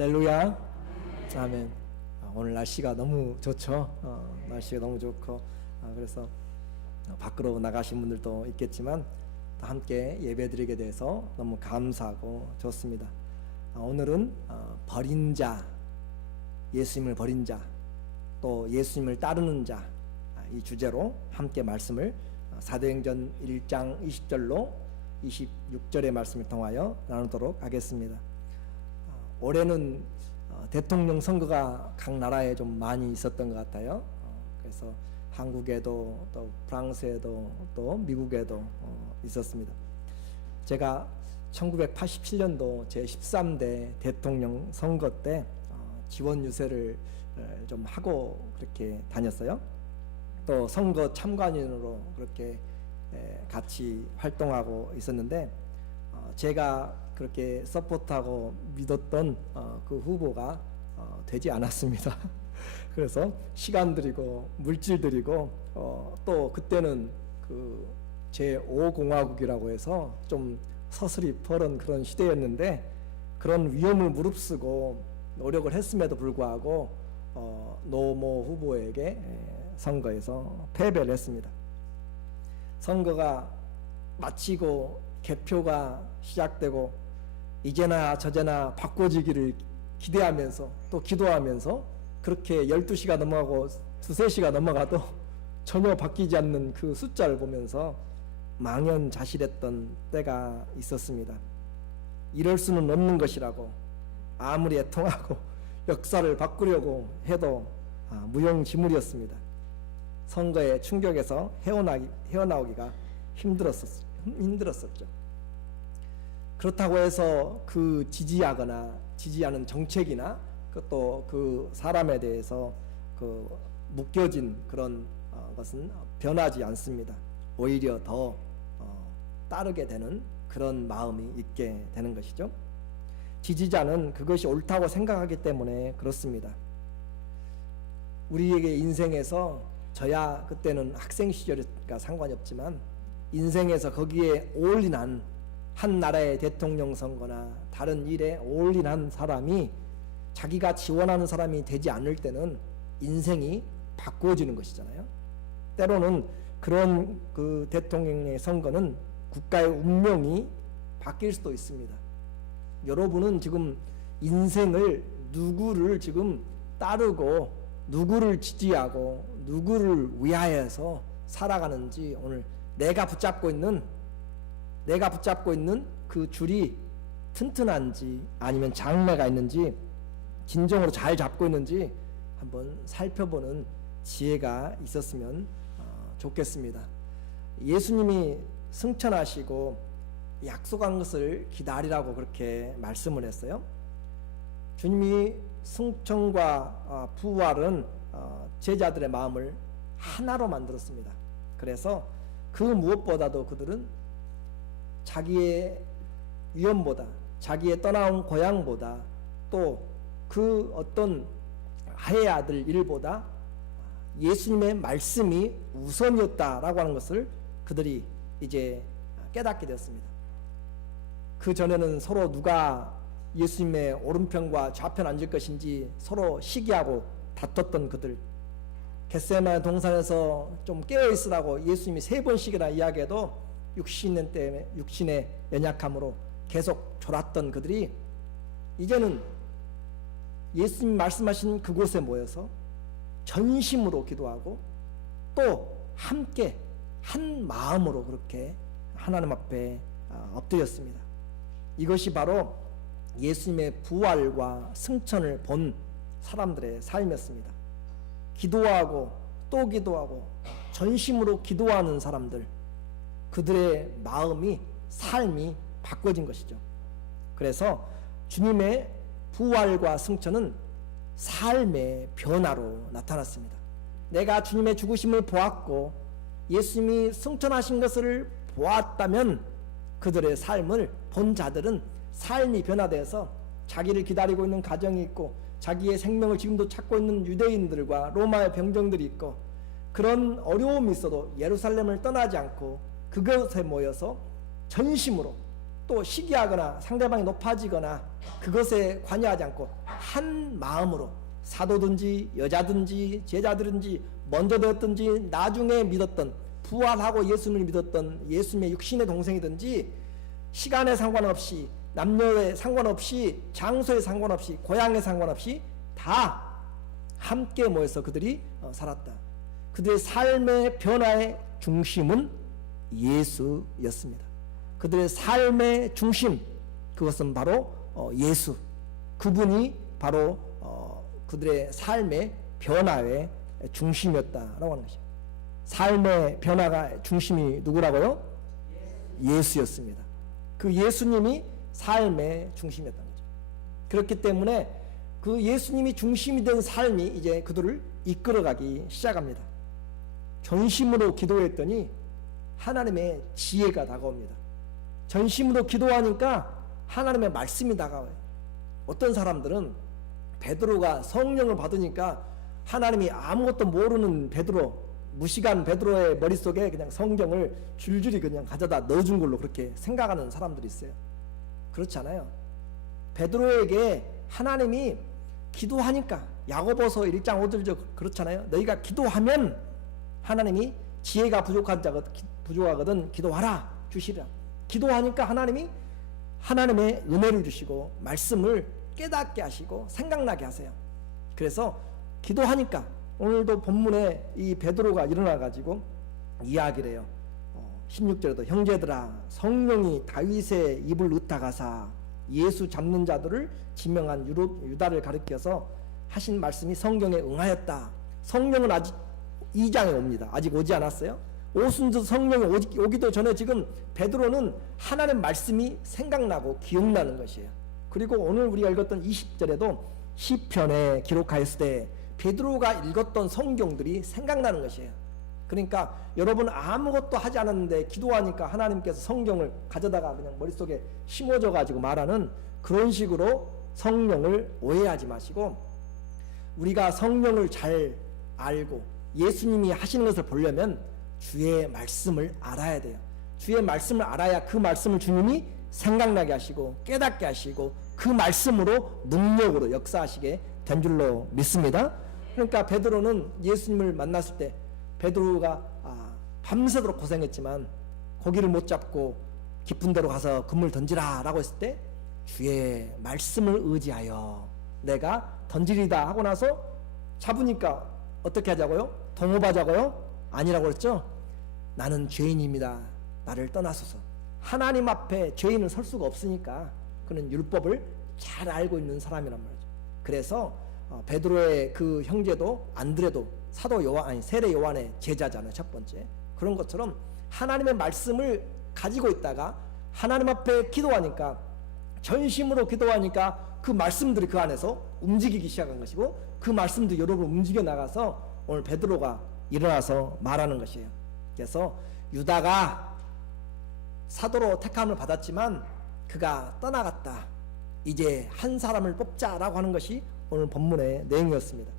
할렐루야. 아멘. 오늘 날씨가 너무 좋죠. 날씨가 너무 좋고 그래서 밖으로 나가신 분들도 있겠지만 함께 예배드리게 돼서 너무 감사하고 좋습니다. 오늘은 버린 자, 예수님을 버린 자, 또 예수님을 따르는 자, 이 주제로 함께 말씀을 사도행전 1장 20절로 26절의 말씀을 통하여 나누도록 하겠습니다. 올해는 대통령 선거가 각 나라에 좀 많이 있었던 것 같아요. 그래서 한국에도 또 프랑스에도 또 미국에도 있었습니다. 제가 1987년도 제13대 대통령 선거 때 지원 유세를 좀 하고 그렇게 다녔어요. 또 선거 참관인으로 그렇게 같이 활동하고 있었는데 제가 그렇게 서포트하고 믿었던 그 후보가 되지 않았습니다. 그래서 시간 들이고 물질 들이고 또 그때는 그 제5공화국이라고 해서 좀 서슬이 펄은 그런 시대였는데 그런 위험을 무릅쓰고 노력을 했음에도 불구하고 노모 후보에게 선거에서 패배를 했습니다. 선거가 마치고 개표가 시작되고 이제나 저제나 바꿔지기를 기대하면서 또 기도하면서 그렇게 12시가 넘어가고 2~3시가 넘어가도 전혀 바뀌지 않는 그 숫자를 보면서 망연자실했던 때가 있었습니다. 이럴 수는 없는 것이라고 아무리 애통하고 역사를 바꾸려고 해도 무용지물이었습니다. 선거의 충격에서 헤어나오기가 힘들었었죠. 그렇다고 해서 그 지지하거나 지지하는 정책이나 또 그 사람에 대해서 그 묶여진 그런 것은 변하지 않습니다. 오히려 더 따르게 되는 그런 마음이 있게 되는 것이죠. 지지자는 그것이 옳다고 생각하기 때문에 그렇습니다. 우리에게 인생에서 저야 그때는 학생 시절이니까 상관이 없지만 인생에서 거기에 올인한 한 나라의 대통령 선거나 다른 일에 올인한 사람이 자기가 지원하는 사람이 되지 않을 때는 인생이 바꾸어지는 것이잖아요. 때로는 그런 그 대통령의 선거는 국가의 운명이 바뀔 수도 있습니다. 여러분은 지금 인생을 누구를 지금 따르고 누구를 지지하고 누구를 위하여서 살아가는지 오늘 내가 붙잡고 있는 그 줄이 튼튼한지 아니면 장래가 있는지 진정으로 잘 잡고 있는지 한번 살펴보는 지혜가 있었으면 좋겠습니다. 예수님이 승천하시고 약속한 것을 기다리라고 그렇게 말씀을 했어요. 주님이 승천과 부활은 제자들의 마음을 하나로 만들었습니다. 그래서 그 무엇보다도 그들은 자기의 위험보다 자기의 떠나온 고향보다 또 그 어떤 아의 아들 일보다 예수님의 말씀이 우선이었다라고 하는 것을 그들이 이제 깨닫게 되었습니다. 그 전에는 서로 누가 예수님의 오른편과 좌편 앉을 것인지 서로 시기하고 다퉜던 그들, 겟세마네 동산에서 좀 깨어있으라고 예수님이 3번씩이나 이야기해도 육신의 연약함으로 계속 졸았던 그들이 이제는 예수님 말씀하신 그곳에 모여서 전심으로 기도하고 또 함께 한 마음으로 그렇게 하나님 앞에 엎드렸습니다. 이것이 바로 예수님의 부활과 승천을 본 사람들의 삶이었습니다. 기도하고 또 기도하고 전심으로 기도하는 사람들, 그들의 마음이 삶이 바꿔진 것이죠. 그래서 주님의 부활과 승천은 삶의 변화로 나타났습니다. 내가 주님의 죽으심을 보았고 예수님이 승천하신 것을 보았다면 그들의 삶을 본 자들은 삶이 변화되어서 자기를 기다리고 있는 가정이 있고 자기의 생명을 지금도 찾고 있는 유대인들과 로마의 병정들이 있고 그런 어려움이 있어도 예루살렘을 떠나지 않고 그것에 모여서 전심으로 또 시기하거나 상대방이 높아지거나 그것에 관여하지 않고 한 마음으로 사도든지 여자든지 제자들든지 먼저 되었든지 나중에 믿었던 부활하고 예수님을 믿었던 예수님의 육신의 동생이든지 시간에 상관없이 남녀에 상관없이 장소에 상관없이 고향에 상관없이 다 함께 모여서 그들이 살았다. 그들의 삶의 변화의 중심은 예수였습니다. 그들의 삶의 중심, 그것은 바로 예수, 그분이 바로 그들의 삶의 변화의 중심이었다라고 하는 것이죠. 삶의 변화가 중심이 누구라고요? 예수였습니다. 그 예수님이 삶의 중심이었던 거죠. 그렇기 때문에 그 예수님이 중심이 된 삶이 이제 그들을 이끌어가기 시작합니다. 전심으로 기도했더니 하나님의 지혜가 다가옵니다. 전심으로 기도하니까 하나님의 말씀이 다가와요. 어떤 사람들은 베드로가 성령을 받으니까 하나님이 아무것도 모르는 베드로, 무식한 베드로의 머릿속에 그냥 성경을 줄줄이 그냥 가져다 넣어준 걸로 그렇게 생각하는 사람들이 있어요. 그렇지 않아요. 베드로에게 하나님이 기도하니까, 야고보서 1장 5절 그렇잖아요. 너희가 기도하면 하나님이 지혜가 부족하거든 기도하라 주시리라. 기도하니까 하나님이 하나님의 은혜를 주시고 말씀을 깨닫게 하시고 생각나게 하세요. 그래서 기도하니까 오늘도 본문에 이 베드로가 일어나 가지고 이야기를 해요. 16절에도 형제들아 성령이 다윗의 입을 의탁하사 예수 잡는 자들을 지명한 유다를 가리켜서 하신 말씀이 성경에 응하였다. 성령은 아직 2장에 옵니다. 아직 오지 않았어요. 오순절 성령이 오기도 전에 지금 베드로는 하나님 말씀이 생각나고 기억나는 것이에요. 그리고 오늘 우리가 읽었던 20절에도 시편에 기록하였을 때 베드로가 읽었던 성경들이 생각나는 것이에요. 그러니까 여러분 아무것도 하지 않았는데 기도하니까 하나님께서 성경을 가져다가 그냥 머릿속에 심어져 가지고 말하는 그런 식으로 성령을 오해하지 마시고, 우리가 성령을 잘 알고 예수님이 하시는 것을 보려면 주의 말씀을 알아야 돼요. 주의 말씀을 알아야 그 말씀을 주님이 생각나게 하시고 깨닫게 하시고 그 말씀으로 능력으로 역사하시게 된 줄로 믿습니다. 그러니까 베드로는 예수님을 만났을 때 베드로가 밤새도록 고생했지만 고기를 못 잡고 깊은 데로 가서 그물 던지라 라고 했을 때 주의 말씀을 의지하여 내가 던지리다 하고 나서 잡으니까 어떻게 하자고요? 동업하자고요? 아니라고 그랬죠? 나는 죄인입니다. 나를 떠나소서. 하나님 앞에 죄인은 설 수가 없으니까 그는 율법을 잘 알고 있는 사람이란 말이죠. 그래서 베드로의 그 형제도 안드레도 사도 요한, 아니 세례 요한의 제자잖아요. 첫 번째. 그런 것처럼 하나님의 말씀을 가지고 있다가 하나님 앞에 기도하니까, 전심으로 기도하니까 그 말씀들이 그 안에서 움직이기 시작한 것이고 그 말씀도 여러분 움직여 나가서 오늘 베드로가 일어나서 말하는 것이에요. 그래서 유다가 사도로 택함을 받았지만 그가 떠나갔다. 이제 한 사람을 뽑자라고 하는 것이 오늘 본문의 내용이었습니다.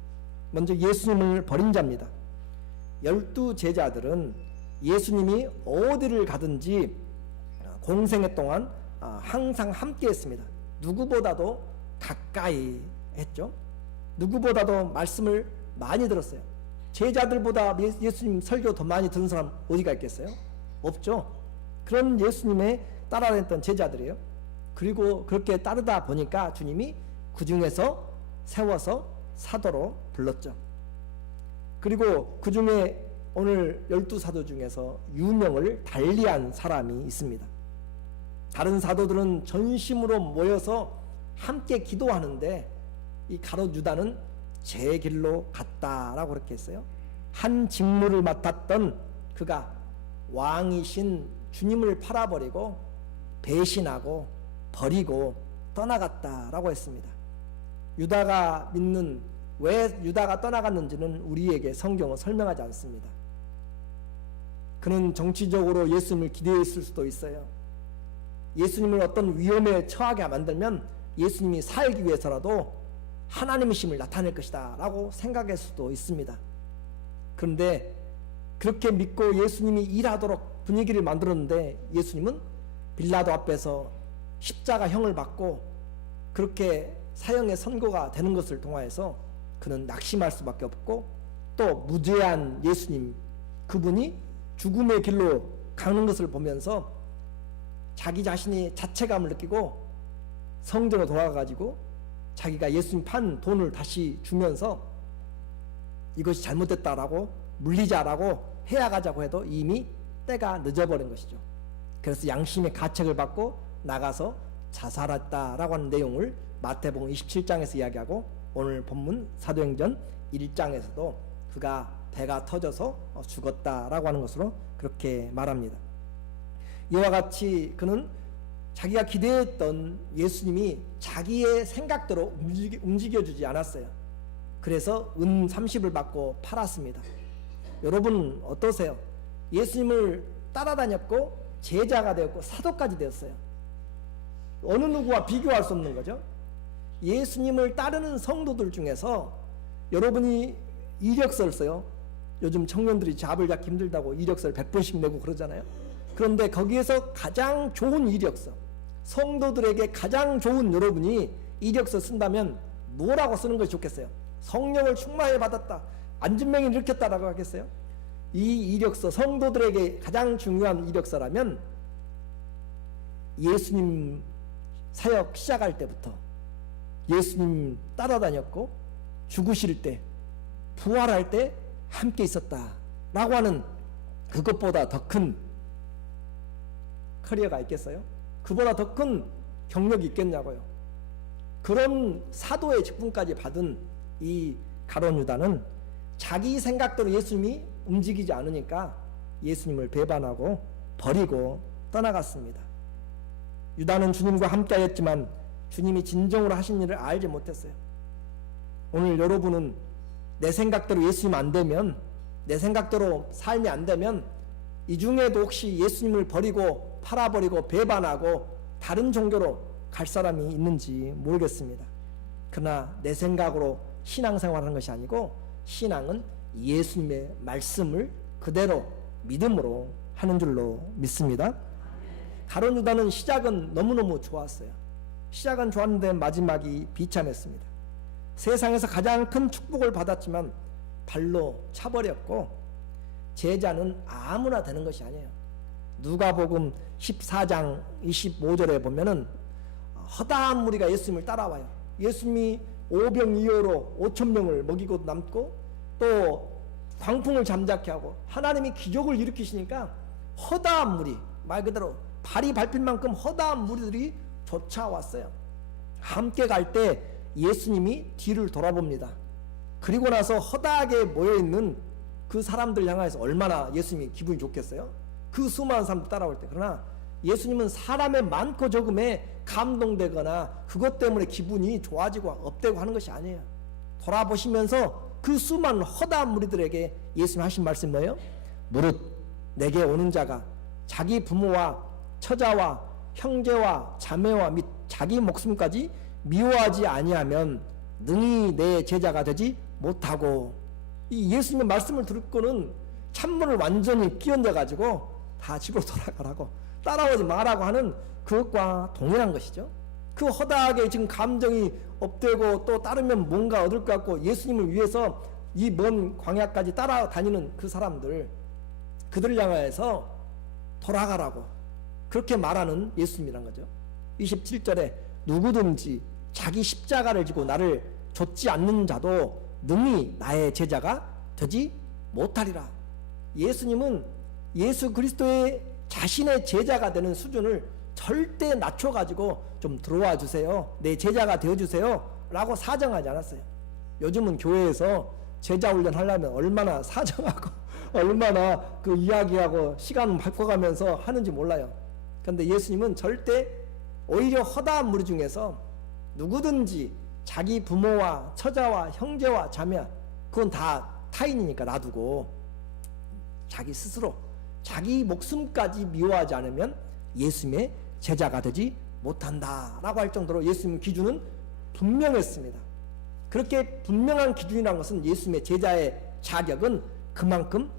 먼저 예수님을 버린 자입니다. 12 제자들은 예수님이 어디를 가든지 공생애 동안 항상 함께 했습니다. 누구보다도 가까이 했죠. 누구보다도 말씀을 많이 들었어요. 제자들보다 예수님 설교 더 많이 들은 사람 어디가 있겠어요? 없죠. 그런 예수님의 따라다녔던 제자들이에요. 그리고 그렇게 따르다 보니까 주님이 그 중에서 세워서 사도로 불렀죠. 그리고 그 중에 오늘 12사도 중에서 유명을 달리한 사람이 있습니다. 다른 사도들은 전심으로 모여서 함께 기도하는데 이 가롯 유다는 제 길로 갔다라고 그렇게 했어요. 한 직무를 맡았던 그가 왕이신 주님을 팔아버리고 배신하고 버리고 떠나갔다라고 했습니다. 유다가 믿는, 왜 유다가 떠나갔는지는 우리에게 성경은 설명하지 않습니다. 그는 정치적으로 예수님을 기대했을 수도 있어요. 예수님을 어떤 위험에 처하게 만들면 예수님이 살기 위해서라도 하나님의 힘을 나타낼 것이다 라고 생각할 수도 있습니다. 그런데 그렇게 믿고 예수님이 일하도록 분위기를 만들었는데 예수님은 빌라도 앞에서 십자가형을 받고 그렇게 사형의 선고가 되는 것을 통하여서 그는 낙심할 수밖에 없고, 또 무죄한 예수님 그분이 죽음의 길로 가는 것을 보면서 자기 자신이 자책감을 느끼고 성전으로 돌아가가지고 자기가 예수님 판 돈을 다시 주면서 이것이 잘못됐다라고 물리자라고 해야가자고 해도 이미 때가 늦어버린 것이죠. 그래서 양심의 가책을 받고 나가서 자살했다라고 하는 내용을 마태복음 27장에서 이야기하고, 오늘 본문 사도행전 1장에서도 그가 배가 터져서 죽었다라고 하는 것으로 그렇게 말합니다. 이와 같이 그는 자기가 기대했던 예수님이 자기의 생각대로 움직여주지 않았어요. 그래서 은 30을 받고 팔았습니다. 여러분 어떠세요? 예수님을 따라다녔고 제자가 되었고 사도까지 되었어요. 어느 누구와 비교할 수 없는 거죠. 예수님을 따르는 성도들 중에서 여러분이 이력서를 써요. 요즘 청년들이 잡을 잡기 힘들다고 이력서를 100번씩 내고 그러잖아요. 그런데 거기에서 가장 좋은 이력서, 성도들에게 가장 좋은 여러분이 이력서 쓴다면 뭐라고 쓰는 것이 좋겠어요? 성령을 충만히 받았다, 안진뱅이를 일으켰다라고 하겠어요? 이 이력서, 성도들에게 가장 중요한 이력서라면 예수님 사역 시작할 때부터 예수님 따라다녔고 죽으실 때, 부활할 때 함께 있었다라고 하는 그것보다 더 큰 커리어가 있겠어요? 그보다 더 큰 경력이 있겠냐고요. 그런 사도의 직분까지 받은 이 가룟 유다는 자기 생각대로 예수님이 움직이지 않으니까 예수님을 배반하고 버리고 떠나갔습니다. 유다는 주님과 함께하였지만 주님이 진정으로 하신 일을 알지 못했어요. 오늘 여러분은 내 생각대로 예수님 안 되면, 내 생각대로 삶이 안 되면, 이 중에도 혹시 예수님을 버리고 팔아버리고 배반하고 다른 종교로 갈 사람이 있는지 모르겠습니다. 그러나 내 생각으로 신앙생활하는 것이 아니고 신앙은 예수님의 말씀을 그대로 믿음으로 하는 줄로 믿습니다. 가룟 유다는 시작은 너무너무 좋았어요. 시작은 좋았는데 마지막이 비참했습니다. 세상에서 가장 큰 축복을 받았지만 발로 차버렸고, 제자는 아무나 되는 것이 아니에요. 누가복음 14장 25절에 보면은 허다한 무리가 예수님을 따라와요. 예수님이 오병이어로 5,000명을 먹이고 남고 또 광풍을 잠자케 하고 하나님이 기적을 일으키시니까 허다한 무리, 말 그대로 발이 밟힐 만큼 허다한 무리들이 쫓아왔어요. 함께 갈 때 예수님이 뒤를 돌아봅니다. 그리고 나서 허다하게 모여있는 그 사람들 향해서 얼마나 예수님이 기분이 좋겠어요? 그 수많은 사람들 따라올 때. 그러나 예수님은 사람의 많고 적음에 감동되거나 그것 때문에 기분이 좋아지고 업되고 하는 것이 아니에요. 돌아보시면서 그 수많은 허다한 무리들에게 예수님 하신 말씀 뭐예요? 무릇 내게 오는 자가 자기 부모와 처자와 형제와 자매와 및 자기 목숨까지 미워하지 아니하면 능히 내 제자가 되지 못하고, 이 예수님의 말씀을 듣고는 찬물을 완전히 끼얹어 가지고 다 집으로 돌아가라고, 따라오지 말라고 하는 그것과 동일한 것이죠. 그 허다하게 지금 감정이 업되고 또 따르면 뭔가 얻을 것 같고 예수님을 위해서 이 먼 광야까지 따라다니는 그 사람들, 그들을 향해서 돌아가라고 그렇게 말하는 예수님이란 거죠. 27절에 누구든지 자기 십자가를 지고 나를 좇지 않는 자도 능히 나의 제자가 되지 못하리라. 예수님은 예수 그리스도의 자신의 제자가 되는 수준을 절대 낮춰가지고 좀 들어와 주세요, 내 제자가 되어주세요 라고 사정하지 않았어요. 요즘은 교회에서 제자 훈련 하려면 얼마나 사정하고 얼마나 그 이야기하고 시간 바꿔가면서 하는지 몰라요. 그런데 예수님은 절대 오히려 허다한 무리 중에서 누구든지 자기 부모와 처자와 형제와 자매, 그건 다 타인이니까 놔두고 자기 스스로 자기 목숨까지 미워하지 않으면 예수님의 제자가 되지 못한다라고 할 정도로 예수님 기준은 분명했습니다. 그렇게 분명한 기준이라는 것은 예수님의 제자의 자격은 그만큼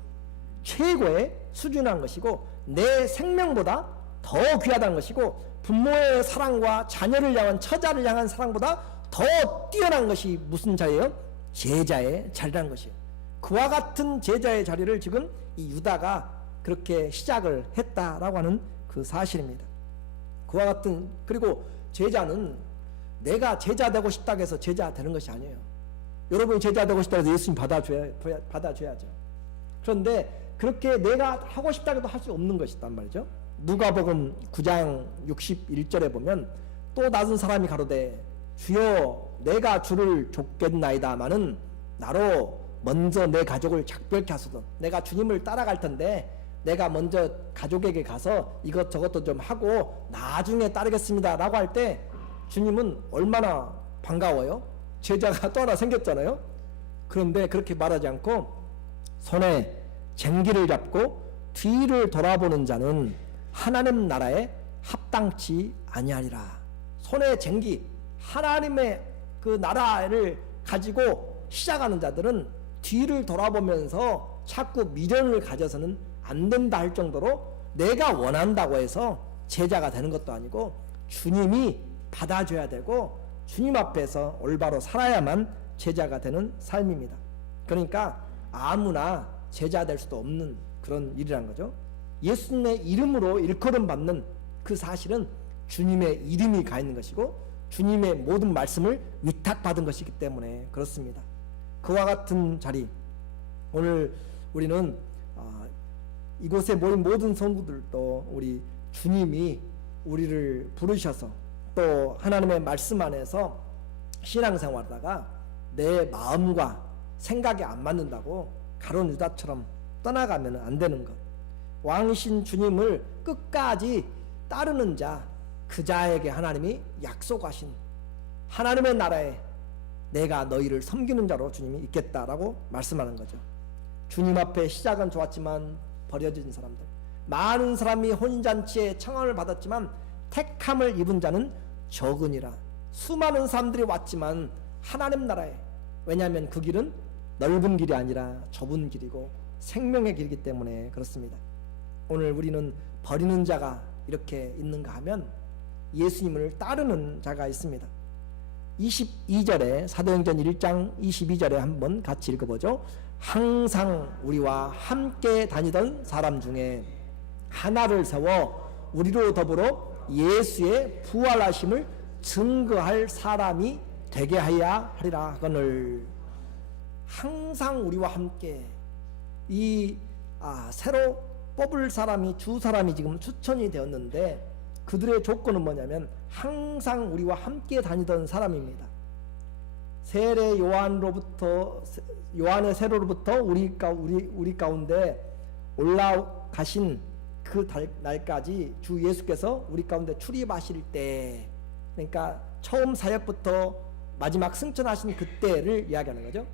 최고의 수준한 것이고 내 생명보다 더 귀하다는 것이고 부모의 사랑과 자녀를 향한 처자를 향한 사랑보다 더 뛰어난 것이 무슨 자리예요? 제자의 자리라는 것이에요. 그와 같은 제자의 자리를 지금 이 유다가 그렇게 시작을 했다라고 하는 그 사실입니다. 그와 같은, 그리고 제자는 내가 제자 되고 싶다고 해서 제자 되는 것이 아니에요. 여러분이 제자 되고 싶다고 해서 예수님 받아줘야죠. 그런데 그렇게 내가 하고 싶다고 해도 할 수 없는 것이단 말이죠. 누가복음 9장 61절에 보면 또 낮은 사람이 가로되 주여 내가 주를 좇겠나이다마는 나로 먼저 내 가족을 작별케 하소서. 내가 주님을 따라갈 텐데 내가 먼저 가족에게 가서 이것저것도 좀 하고 나중에 따르겠습니다 라고 할 때 주님은 얼마나 반가워요. 제자가 또 하나 생겼잖아요. 그런데 그렇게 말하지 않고 손에 쟁기를 잡고 뒤를 돌아보는 자는 하나님 나라에 합당치 아니하리라. 손에 쟁기, 하나님의 그 나라를 가지고 시작하는 자들은 뒤를 돌아보면서 자꾸 미련을 가져서는 안 된다 할 정도로 내가 원한다고 해서 제자가 되는 것도 아니고 주님이 받아줘야 되고 주님 앞에서 올바로 살아야만 제자가 되는 삶입니다. 그러니까 아무나 제자 될 수도 없는 그런 일이란 거죠. 예수님의 이름으로 일컬음 받는 그 사실은 주님의 이름이 가 있는 것이고 주님의 모든 말씀을 위탁받은 것이기 때문에 그렇습니다. 그와 같은 자리, 오늘 우리는 이곳에 모인 모든 성도들도 우리 주님이 우리를 부르셔서 또 하나님의 말씀 안에서 신앙생활하다가 내 마음과 생각이 안 맞는다고 가룟 유다처럼 떠나가면 안 되는 것. 왕이신 주님을 끝까지 따르는 자, 그 자에게 하나님이 약속하신 하나님의 나라에 내가 너희를 섬기는 자로 주님이 있겠다라고 말씀하는 거죠. 주님 앞에 시작은 좋았지만 버려진 사람들, 많은 사람이 혼인잔치에 청함을 받았지만 택함을 입은 자는 적으니라. 수많은 사람들이 왔지만 하나님 나라에, 왜냐하면 그 길은 넓은 길이 아니라 좁은 길이고 생명의 길이기 때문에 그렇습니다. 오늘 우리는 버리는 자가 이렇게 있는가 하면 예수님을 따르는 자가 있습니다. 22절에 사도행전 1장 22절에 한번 같이 읽어보죠. 항상 우리와 함께 다니던 사람 중에 하나를 세워 우리로 더불어 예수의 부활하심을 증거할 사람이 되게 하여야 하리라 하거늘. 항상 우리와 함께 새로 뽑을 사람이 두 사람이 지금 추천이 되었는데 그들의 조건은 뭐냐면 항상 우리와 함께 다니던 사람입니다. 세례 요한의 세로로부터 우리 가운데 올라가신 그 날까지 주 예수께서 우리 가운데 출입하실 때, 그러니까 처음 사역부터 마지막 승천하신 그때를 이야기하는 거죠.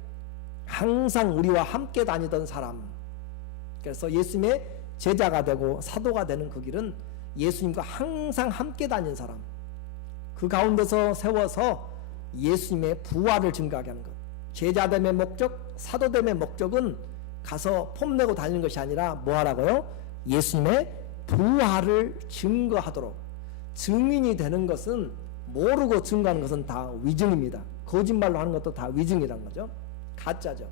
항상 우리와 함께 다니던 사람. 그래서 예수님의 제자가 되고 사도가 되는 그 길은 예수님과 항상 함께 다닌 사람, 그 가운데서 세워서 예수님의 부활을 증거하게 하는 것. 제자됨의 목적, 사도됨의 목적은 가서 폼내고 다니는 것이 아니라 뭐 하라고요? 예수님의 부활을 증거하도록. 증인이 되는 것은, 모르고 증거하는 것은 다 위증입니다. 거짓말로 하는 것도 다 위증이라는 거죠. 가짜죠.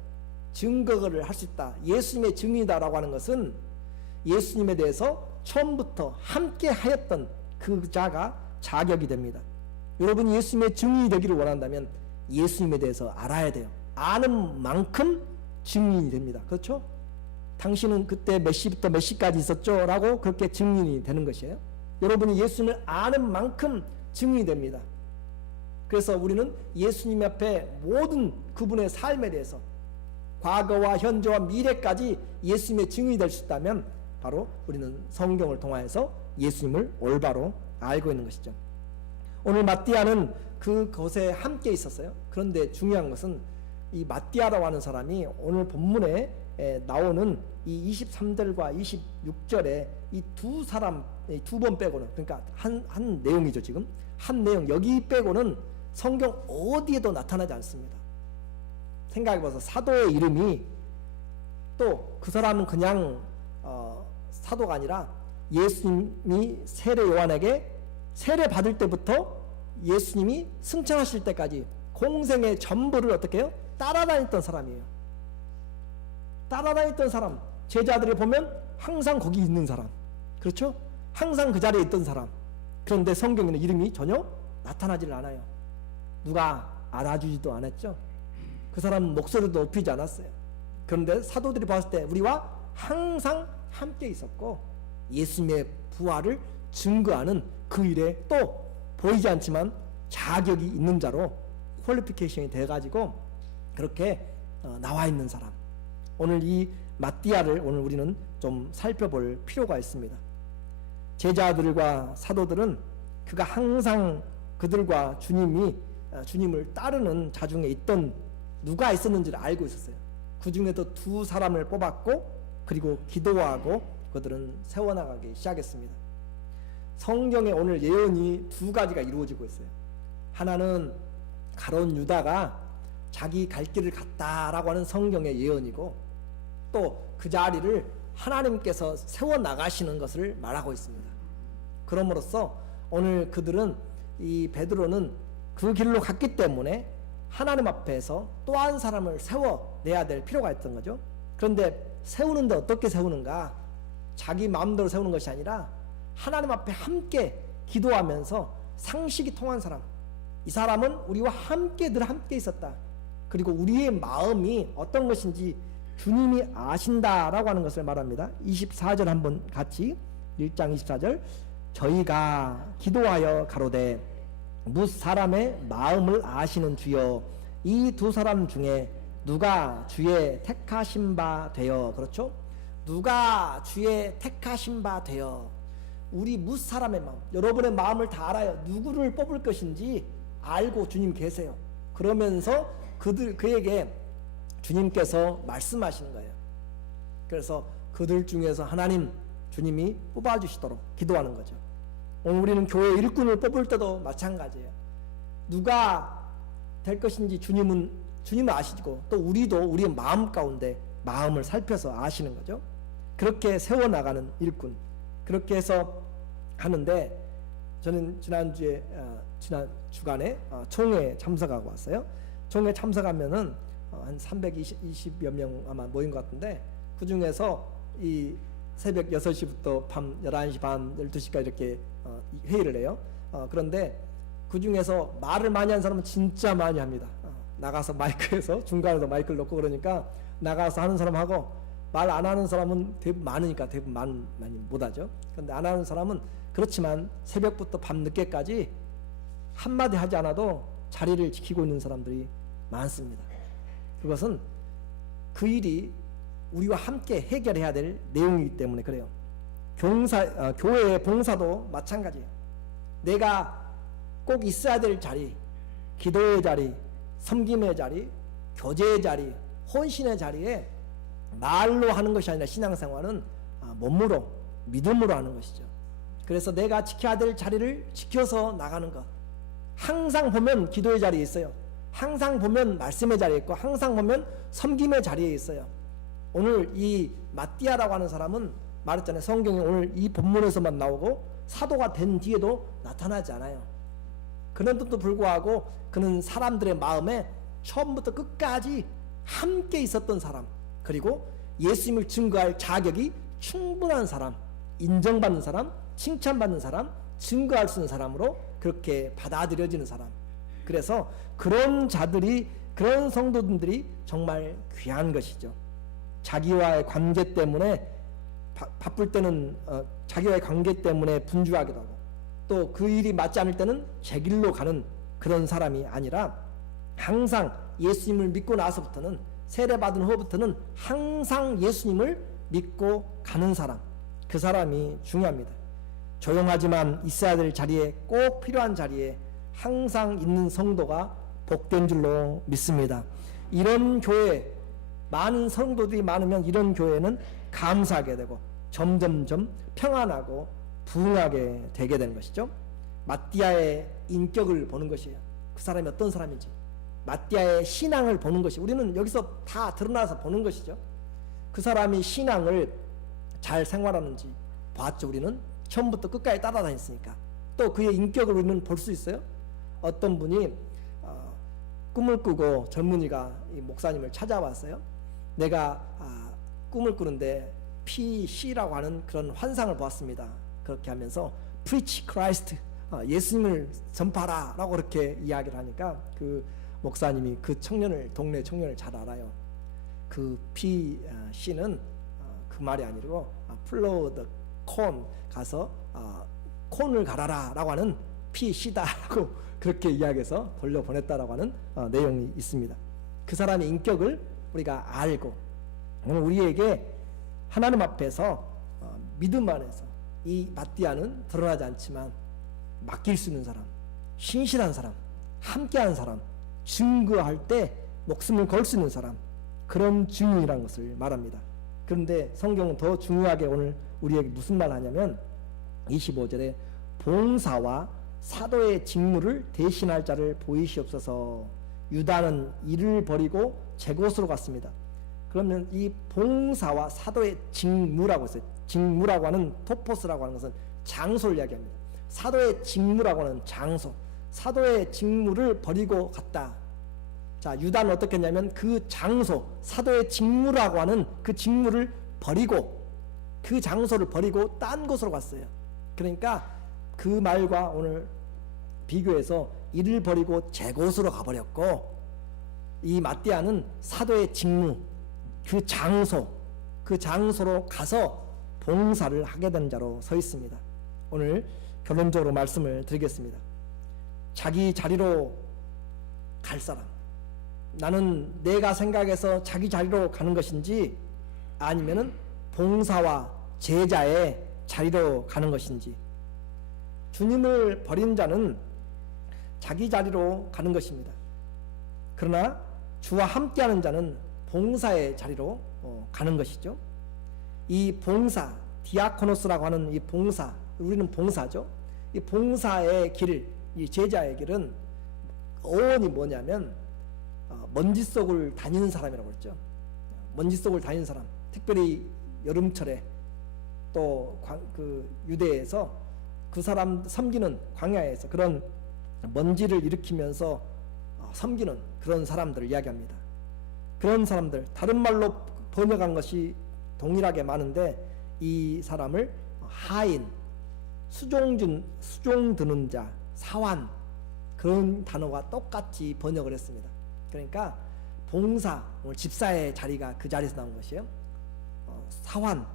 증거를 할 수 있다, 예수님의 증인이다라고 하는 것은 예수님에 대해서 처음부터 함께 하였던 그 자가 자격이 됩니다. 여러분이 예수님의 증인이 되기를 원한다면 예수님에 대해서 알아야 돼요. 아는 만큼 증인이 됩니다. 그렇죠? 당신은 그때 몇 시부터 몇 시까지 있었죠? 라고 그렇게 증인이 되는 것이에요. 여러분이 예수님을 아는 만큼 증인이 됩니다. 그래서 우리는 예수님 앞에 모든 그분의 삶에 대해서 과거와 현재와 미래까지 예수님의 증인이 될 수 있다면 바로 우리는 성경을 통하여서 예수님을 올바로 알고 있는 것이죠. 오늘 마띠아는 그곳에 함께 있었어요. 그런데 중요한 것은 이 마띠아라고 하는 사람이 오늘 본문에 나오는 이 23절과 26절에 이 두 사람, 두 번 빼고는, 그러니까 한 내용이죠. 지금 한 내용, 여기 빼고는 성경 어디에도 나타나지 않습니다. 생각해봐서 사도의 이름이, 또 그 사람은 그냥 사도가 아니라 예수님이 세례 요한에게 세례 받을 때부터 예수님이 승천하실 때까지 공생의 전부를 어떻게 해요? 따라다녔던 사람이에요. 따라다녔던 사람. 제자들을 보면 항상 거기 있는 사람. 그렇죠? 항상 그 자리에 있던 사람. 그런데 성경에는 이름이 전혀 나타나질 않아요. 누가 알아주지도 않았죠. 그 사람 목소리도 높이지 않았어요. 그런데 사도들이 봤을 때 우리와 항상 함께 있었고 예수님의 부활을 증거하는 그 일에 또 보이지 않지만 자격이 있는 자로 퀄리피케이션이 돼가지고 그렇게 나와 있는 사람. 오늘 이 마띠아를 오늘 우리는 좀 살펴볼 필요가 있습니다. 제자들과 사도들은 그가 항상 그들과 주님을 따르는 자중에 있던 누가 있었는지를 알고 있었어요. 그 중에도 두 사람을 뽑았고 그리고 기도하고 그들은 세워나가기 시작했습니다. 성경에 오늘 예언이 두 가지가 이루어지고 있어요. 하나는 가룟 유다가 자기 갈 길을 갔다라고 하는 성경의 예언이고 또 그 자리를 하나님께서 세워나가시는 것을 말하고 있습니다. 그럼으로써 오늘 그들은 이 베드로는 그 길로 갔기 때문에 하나님 앞에서 또 한 사람을 세워내야 될 필요가 있던 거죠. 그런데 세우는데 어떻게 세우는가? 자기 마음대로 세우는 것이 아니라 하나님 앞에 함께 기도하면서 상식이 통한 사람. 이 사람은 우리와 함께 늘 함께 있었다. 그리고 우리의 마음이 어떤 것인지 주님이 아신다라고 하는 것을 말합니다. 24절 한번 같이 1장 24절 저희가 기도하여 가로되 뭇 사람의 마음을 아시는 주여 이 두 사람 중에 누가 주의 택하신 바 되어 그렇죠? 누가 주의 택하신 바 되어 우리 뭇 사람의 마음 여러분의 마음을 다 알아요. 누구를 뽑을 것인지 알고 주님 계세요. 그러면서 그에게 주님께서 말씀하시는 거예요. 그래서 그들 중에서 주님이 뽑아주시도록 기도하는 거죠. 오늘 우리는 교회 일꾼을 뽑을 때도 마찬가지예요. 누가 될 것인지 주님은 아시고 또 우리도 우리의 마음 가운데 마음을 살펴서 아시는 거죠. 그렇게 세워나가는 일꾼 그렇게 해서 하는데 저는 지난 주간에 총회 참석하고 왔어요. 총회 참석하면은 한 320여 명 아마 모인 것 같은데 그 중에서 이 새벽 6시부터 밤 11시 반 12시까지 이렇게 회의를 해요. 그런데 그 중에서 말을 많이 한 사람은 진짜 많이 합니다. 나가서 마이크에서 중간에서 마이크를 놓고 그러니까 나가서 하는 사람하고 말 안 하는 사람은 대부분 많으니까 대부분 많이 못하죠. 그런데 안 하는 사람은 그렇지만 새벽부터 밤 늦게까지 한마디 하지 않아도 자리를 지키고 있는 사람들이 많습니다. 그것은 그 일이 우리와 함께 해결해야 될 내용이기 때문에 그래요. 교회의 봉사도 마찬가지예요. 내가 꼭 있어야 될 자리, 기도의 자리, 섬김의 자리, 교제의 자리, 헌신의 자리에 말로 하는 것이 아니라 신앙생활은 몸으로 믿음으로 하는 것이죠. 그래서 내가 지켜야 될 자리를 지켜서 나가는 것. 항상 보면 기도의 자리에 있어요. 항상 보면 말씀의 자리에 있고 항상 보면 섬김의 자리에 있어요. 오늘 이 마띠아라고 하는 사람은 말했잖아요. 성경에 오늘 이 본문에서만 나오고 사도가 된 뒤에도 나타나지 않아요. 그런데도 불구하고 그는 사람들의 마음에 처음부터 끝까지 함께 있었던 사람, 그리고 예수님을 증거할 자격이 충분한 사람, 인정받는 사람, 칭찬받는 사람, 증거할 수 있는 사람으로 그렇게 받아들여지는 사람. 그래서 그런 자들이, 그런 성도들이 정말 귀한 것이죠. 자기와의 관계 때문에 바쁠 때는 자기와의 관계 때문에 분주하기도 하고 또 그 일이 맞지 않을 때는 제 길로 가는 그런 사람이 아니라 항상 예수님을 믿고 나서부터는, 세례받은 후부터는 항상 예수님을 믿고 가는 사람, 그 사람이 중요합니다. 조용하지만 있어야 될 자리에, 꼭 필요한 자리에 항상 있는 성도가 복된 줄로 믿습니다. 이런 교회, 많은 성도들이 많으면 이런 교회는 감사하게 되고 점점점 평안하고 부흥하게 되게 되는 것이죠. 마띠아의 인격을 보는 것이에요. 그 사람이 어떤 사람인지, 마띠아의 신앙을 보는 것이, 우리는 여기서 다 드러나서 보는 것이죠. 그 사람이 신앙을 잘 생활하는지 봤죠. 우리는 처음부터 끝까지 따라다녔으니까. 또 그의 인격을 우리는 볼 수 있어요. 어떤 분이 꿈을 꾸고 젊은이가 이 목사님을 찾아왔어요. 내가 꿈을 꾸는데 PC라고 하는 그런 환상을 보았습니다. 그렇게 하면서 Preach Christ, 예수님을 전파라 라고 그렇게 이야기를 하니까 그 목사님이 그 청년을, 동네 청년을 잘 알아요. 그 PC는 그 말이 아니고 Follow the corn, 가서 콘을 갈아라 라고 하는 PC다 라고 그렇게 이야기해서 돌려보냈다라고 하는 내용이 있습니다. 그 사람의 인격을 우리가 알고, 오늘 우리에게 하나님 앞에서 믿음 안에서 이 마띠아는 드러나지 않지만 맡길 수 있는 사람, 신실한 사람, 함께한 사람, 증거할 때 목숨을 걸 수 있는 사람, 그런 증인이라는 것을 말합니다. 그런데 성경은 더 중요하게 오늘 우리에게 무슨 말 하냐면 25절에 봉사와 사도의 직무를 대신할 자를 보이시옵소서. 유다는 일을 버리고 제 곳으로 갔습니다. 그러면 이 봉사와 사도의 직무라고 했어요. 직무라고 하는 토포스라고 하는 것은 장소를 이야기합니다. 사도의 직무라고 하는 장소, 사도의 직무를 버리고 갔다. 자, 유다는 어떻게 했냐면 그 장소, 사도의 직무라고 하는 그 직무를 버리고, 그 장소를 버리고 딴 곳으로 갔어요. 그러니까 그 말과 오늘 비교해서 일을 버리고 제 곳으로 가버렸고, 이 마띠아는 사도의 직무, 그 장소로 가서 봉사를 하게 된 자로 서 있습니다. 오늘 결론적으로 말씀을 드리겠습니다. 자기 자리로 갈 사람, 나는 내가 생각해서 자기 자리로 가는 것인지 아니면은 봉사와 제자의 자리로 가는 것인지. 주님을 버린 자는 자기 자리로 가는 것입니다. 그러나 주와 함께하는 자는 봉사의 자리로 가는 것이죠. 이 봉사, 디아코노스라고 하는 이 봉사, 우리는 봉사죠. 이 봉사의 길, 이 제자의 길은 어원이 뭐냐면 먼지 속을 다니는 사람이라고 그랬죠. 먼지 속을 다니는 사람, 특별히 여름철에 또 그 유대에서 그 사람 섬기는 광야에서 그런 먼지를 일으키면서 섬기는 그런 사람들을 이야기합니다. 그런 사람들, 다른 말로 번역한 것이 동일하게 많은데 이 사람을 하인, 수종 드는 자, 사환, 그런 단어와 똑같이 번역을 했습니다. 그러니까 봉사, 오늘 집사의 자리가 그 자리에서 나온 것이에요. 사환,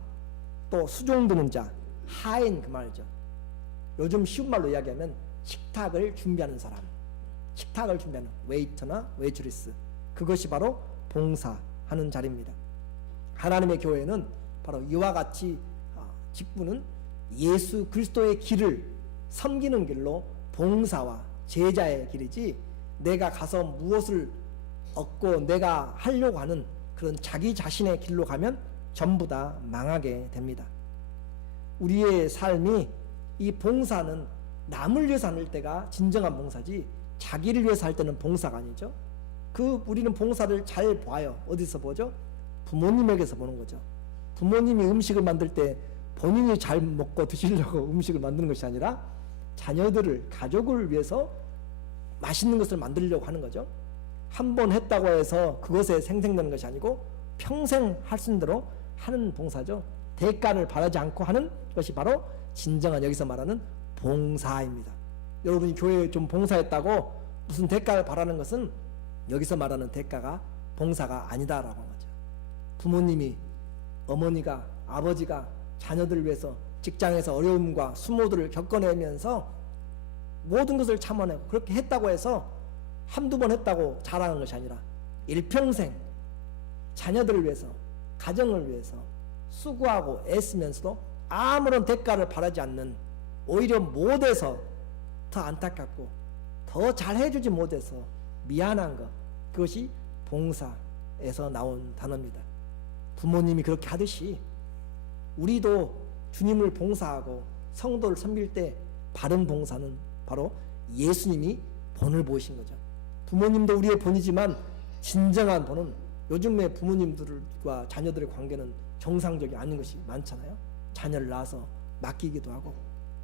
또 수종 드는 자, 하인, 그 말이죠. 요즘 쉬운 말로 이야기하면 식탁을 준비하는 사람, 식탁을 준비하는 웨이터나 웨이트리스, 그것이 바로 봉사하는 자리입니다. 하나님의 교회는 바로 이와 같이 직분은 예수 그리스도의 길을 섬기는 길로 봉사와 제자의 길이지, 내가 가서 무엇을 얻고 내가 하려고 하는 그런 자기 자신의 길로 가면 전부 다 망하게 됩니다. 우리의 삶이, 이 봉사는 남을 위해서 할 때가 진정한 봉사지 자기를 위해서 할 때는 봉사가 아니죠. 우리는 봉사를 잘 봐요. 어디서 보죠? 부모님에게서 보는 거죠. 부모님이 음식을 만들 때 본인이 잘 먹고 드시려고 음식을 만드는 것이 아니라 자녀들을, 가족을 위해서 맛있는 것을 만들려고 하는 거죠. 한 번 했다고 해서 그것에 생생되는 것이 아니고 평생 할 수 있는 대로 하는 봉사죠. 대가를 바라지 않고 하는 것이 바로 진정한 여기서 말하는 봉사입니다. 여러분이 교회에 좀 봉사했다고 무슨 대가를 바라는 것은 여기서 말하는 대가가 봉사가 아니다라고 하는 거죠. 부모님이, 어머니가, 아버지가 자녀들을 위해서 직장에서 어려움과 수모들을 겪어내면서 모든 것을 참아내고 그렇게 했다고 해서 한두 번 했다고 자랑하는 것이 아니라 일평생 자녀들을 위해서, 가정을 위해서 수고하고 애쓰면서도 아무런 대가를 바라지 않는, 오히려 못해서 더 안타깝고 더 잘해주지 못해서 미안한 것, 그것이 봉사에서 나온 단어입니다. 부모님이 그렇게 하듯이 우리도 주님을 봉사하고 성도를 섬길 때 바른 봉사는 바로 예수님이 본을 보이신 거죠. 부모님도 우리의 본이지만 진정한 본은, 요즘의 부모님들과 자녀들의 관계는 정상적이 아닌 것이 많잖아요. 자녀를 낳아서 맡기기도 하고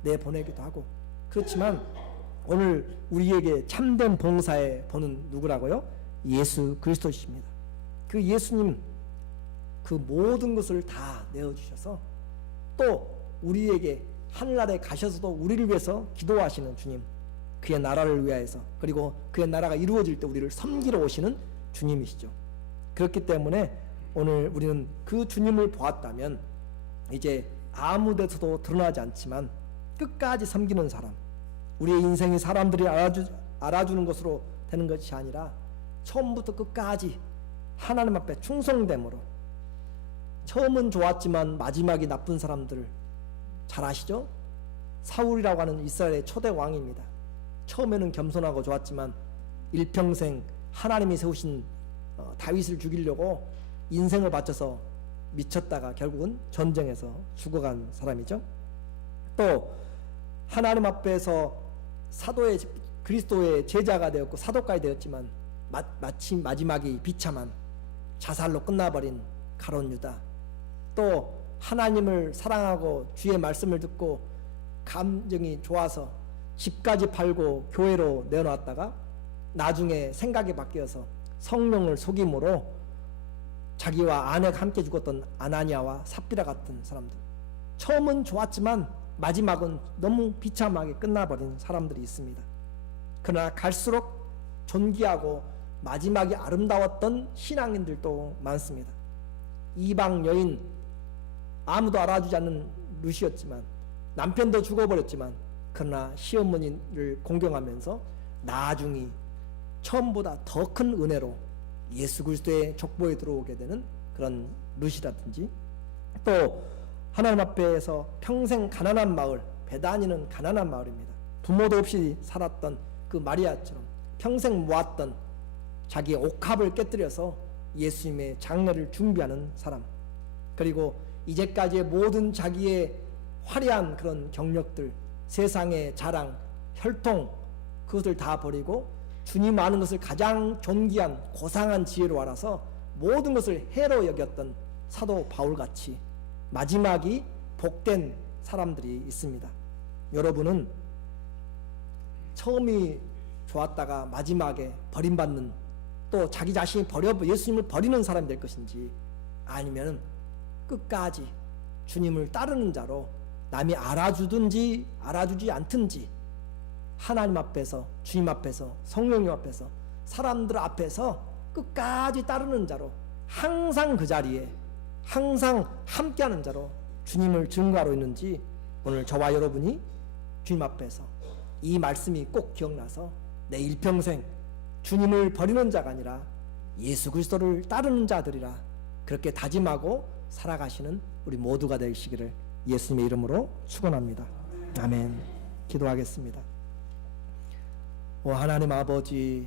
내보내기도 하고 그렇지만 오늘 우리에게 참된 봉사의 본은 누구라고요? 예수 그리스도십니다. 그 예수님 그 모든 것을 다 내어주셔서 또 우리에게 하늘나라에 가셔서도 우리를 위해서 기도하시는 주님, 그의 나라를 위하여서, 그리고 그의 나라가 이루어질 때 우리를 섬기러 오시는 주님이시죠. 그렇기 때문에 오늘 우리는 그 주님을 보았다면 이제 아무 데서도 드러나지 않지만 끝까지 섬기는 사람, 우리의 인생이 사람들이 알아주는 것으로 되는 것이 아니라 처음부터 끝까지 하나님 앞에 충성됨으로, 처음은 좋았지만 마지막이 나쁜 사람들 잘 아시죠? 사울이라고 하는 이스라엘의 초대 왕입니다. 처음에는 겸손하고 좋았지만 일평생 하나님이 세우신 다윗을 죽이려고 인생을 바쳐서 미쳤다가 결국은 전쟁에서 죽어간 사람이죠. 또 하나님 앞에서 사도의 그리스도의 제자가 되었고 사도까지 되었지만 마침 마지막이 비참한 자살로 끝나버린 가룟 유다, 또 하나님을 사랑하고 주의 말씀을 듣고 감정이 좋아서 집까지 팔고 교회로 내어놨다가 나중에 생각이 바뀌어서 성령을 속임으로 자기와 아내가 함께 죽었던 아나니아와 삽비라 같은 사람들, 처음은 좋았지만 마지막은 너무 비참하게 끝나버린 사람들이 있습니다. 그러나 갈수록 존귀하고 마지막이 아름다웠던 신앙인들도 많습니다. 이방 여인, 아무도 알아주지 않는 루시였지만 남편도 죽어버렸지만 그러나 시어머니를 공경하면서 나중에 처음보다 더 큰 은혜로 예수 그리스도의 족보에 들어오게 되는 그런 루시라든지, 또 하나님 앞에서 평생 가난한 마을, 베다니는 가난한 마을입니다. 부모도 없이 살았던 그 마리아처럼 평생 모았던 자기의 옥합을 깨뜨려서 예수님의 장례를 준비하는 사람, 그리고 이제까지의 모든 자기의 화려한 그런 경력들, 세상의 자랑, 혈통, 그것을 다 버리고 주님 아는 것을 가장 존귀한 고상한 지혜로 알아서 모든 것을 해로 여겼던 사도 바울같이 마지막이 복된 사람들이 있습니다. 여러분은 처음이 좋았다가 마지막에 버림받는, 또 자기 자신이 예수님을 버리는 사람이 될 것인지, 아니면 끝까지 주님을 따르는 자로 남이 알아주든지 알아주지 않든지 하나님 앞에서, 주님 앞에서, 성령님 앞에서, 사람들 앞에서 끝까지 따르는 자로, 항상 그 자리에 항상 함께하는 자로 주님을 증거하러 있는지, 오늘 저와 여러분이 주님 앞에서 이 말씀이 꼭 기억나서 내 일평생 주님을 버리는 자가 아니라 예수 그리스도를 따르는 자들이라 그렇게 다짐하고 살아가시는 우리 모두가 되시기를 예수님의 이름으로 축원합니다. 아멘. 기도하겠습니다. 오 하나님 아버지,